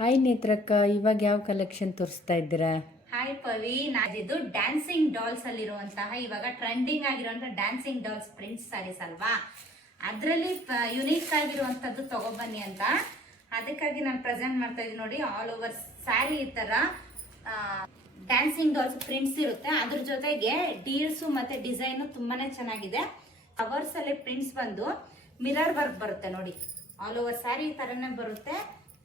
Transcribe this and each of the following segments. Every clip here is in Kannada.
ಹಾಯ್ ನೇತ್ರಕ್ಕ, ಇವಾಗ ಯಾವ ಕಲೆಕ್ಷನ್ ತೋರಿಸ್ತಾ ಇದ್ದೀರಾ? ಹಾಯ್ ಪವಿ, ನಾದಿದು ಡ್ಯಾನ್ಸಿಂಗ್ ಡಾಲ್ಸ್ ಅಲ್ಲಿರುವಂತಹ ಇವಾಗ ಟ್ರೆಂಡಿಂಗ್ ಆಗಿರುವಂತಹ ಡ್ಯಾನ್ಸಿಂಗ್ ಡಾಲ್ಸ್ ಪ್ರಿಂಟ್ಸ್ ಸ್ಯಾರೀಸ್ ಅಲ್ವಾ, ಅದರಲ್ಲಿ ಯುನೀಕ್ ಆಗಿರುವಂತದ್ದು ತಗೊಬನ್ನಿ ಅಂತ ಅದಕ್ಕಾಗಿ ನಾನು ಪ್ರೆಸೆಂಟ್ ಮಾಡ್ತಾ ಇದ್ದೀನಿ. ನೋಡಿ, ಆಲ್ ಓವರ್ ಸ್ಯಾರಿ ಈ ತರ ಡ್ಯಾನ್ಸಿಂಗ್ ಡಾಲ್ಸ್ ಪ್ರಿಂಟ್ಸ್ ಇರುತ್ತೆ. ಅದ್ರ ಜೊತೆಗೆ ಡೀಲ್ಸ್ ಮತ್ತೆ ಡಿಸೈನ್ ತುಂಬಾನೇ ಚೆನ್ನಾಗಿದೆ. ಕವರ್ಸ್ ಅಲ್ಲಿ ಪ್ರಿಂಟ್ಸ್ ಬಂದು ಮಿರರ್ ವರ್ಕ್ ಬರುತ್ತೆ. ನೋಡಿ, ಆಲ್ ಓವರ್ ಸ್ಯಾರಿ ಈ ತರನೇ ಬರುತ್ತೆ.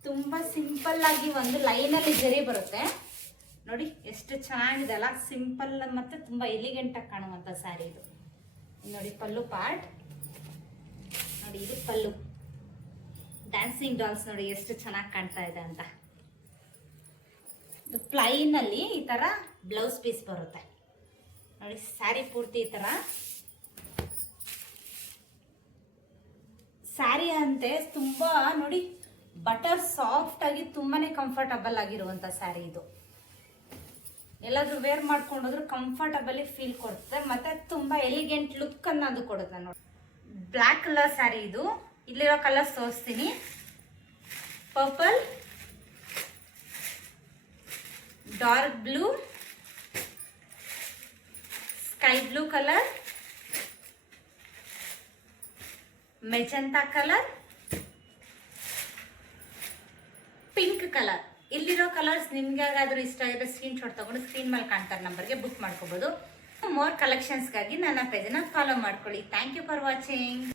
ತುಂಬಾ ಸಿಂಪಲ್ ಆಗಿ ಒಂದು ಲೈನ್ ಅಲ್ಲಿ ಜರಿ ಬರುತ್ತೆ. ನೋಡಿ ಎಷ್ಟು ಚೆನ್ನಾಗಿದೆ ಅಲ್ಲ, ಸಿಂಪಲ್ ಮತ್ತೆ ತುಂಬಾ ಎಲಿಗೆಂಟ್ ಆಗಿ ಕಾಣುವಂತ ಸ್ಯಾರಿ ಇದು. ನೋಡಿ ಪಲ್ಲು ಪಾರ್ಟ್, ನೋಡಿ ಇದು ಪಲ್ಲು. ಡ್ಯಾನ್ಸಿಂಗ್ ಡಾಲ್ಸ್ ನೋಡಿ ಎಷ್ಟು ಚೆನ್ನಾಗಿ ಕಾಣ್ತಾ ಇದೆ ಅಂತ. ಪ್ಲೈನ್ ಅಲ್ಲಿ ಈ ತರ ಬ್ಲೌಸ್ ಪೀಸ್ ಬರುತ್ತೆ. ನೋಡಿ ಸ್ಯಾರಿ ಪೂರ್ತಿ ಈ ತರ ಸ್ಯಾರಿ ಅಂತೆ ತುಂಬಾ ನೋಡಿ ಬಟರ್ ಸಾಫ್ಟ್ ಆಗಿ ತುಂಬಾನೇ ಕಂಫರ್ಟಬಲ್ ಆಗಿರುವಂತ ಸ್ಯಾರಿ ಇದು. ಎಲ್ಲಾದ್ರೂ ವೇರ್ ಮಾಡ್ಕೊಂಡೋದ್ರು ಕಂಫರ್ಟಬಲ್ ಫೀಲ್ ಕೊಡುತ್ತೆ, ಮತ್ತೆ ತುಂಬಾ ಎಲಿಗೆಂಟ್ ಲುಕ್ ಅನ್ನೋದು ಕೊಡುತ್ತೆ. ನೋಡಿ, ಬ್ಲ್ಯಾಕ್ ಕಲರ್ ಸ್ಯಾರಿ ಇದು. ಇಲ್ಲಿರೋ ಕಲರ್ಸ್ ತೋರಿಸ್ತೀನಿ. Purple, dark blue, sky blue colour, magenta colour, pink colour. ಇಲ್ಲಿರೋ ಕಲರ್ಸ್ ನಿಮ್ಗೆ ಯಾವ್ದಾದ್ರು ಇಷ್ಟ ಆಗಿದ್ರೆ ಸ್ಕ್ರೀನ್ ಶಾಟ್ ತಗೊಂಡು ಸ್ಕ್ರೀನ್ ಮೇಲೆ ಕಾಣ್ತಾರೆ ನಂಬರ್ಗೆ ಬುಕ್ ಮಾಡ್ಕೋಬಹುದು. ಮೋರ್ ಕಲೆಕ್ಷನ್ಸ್ಗಾಗಿ ನನ್ನ ಪೇಜನ್ನ ಫಾಲೋ ಮಾಡ್ಕೊಳ್ಳಿ. Thank you for watching.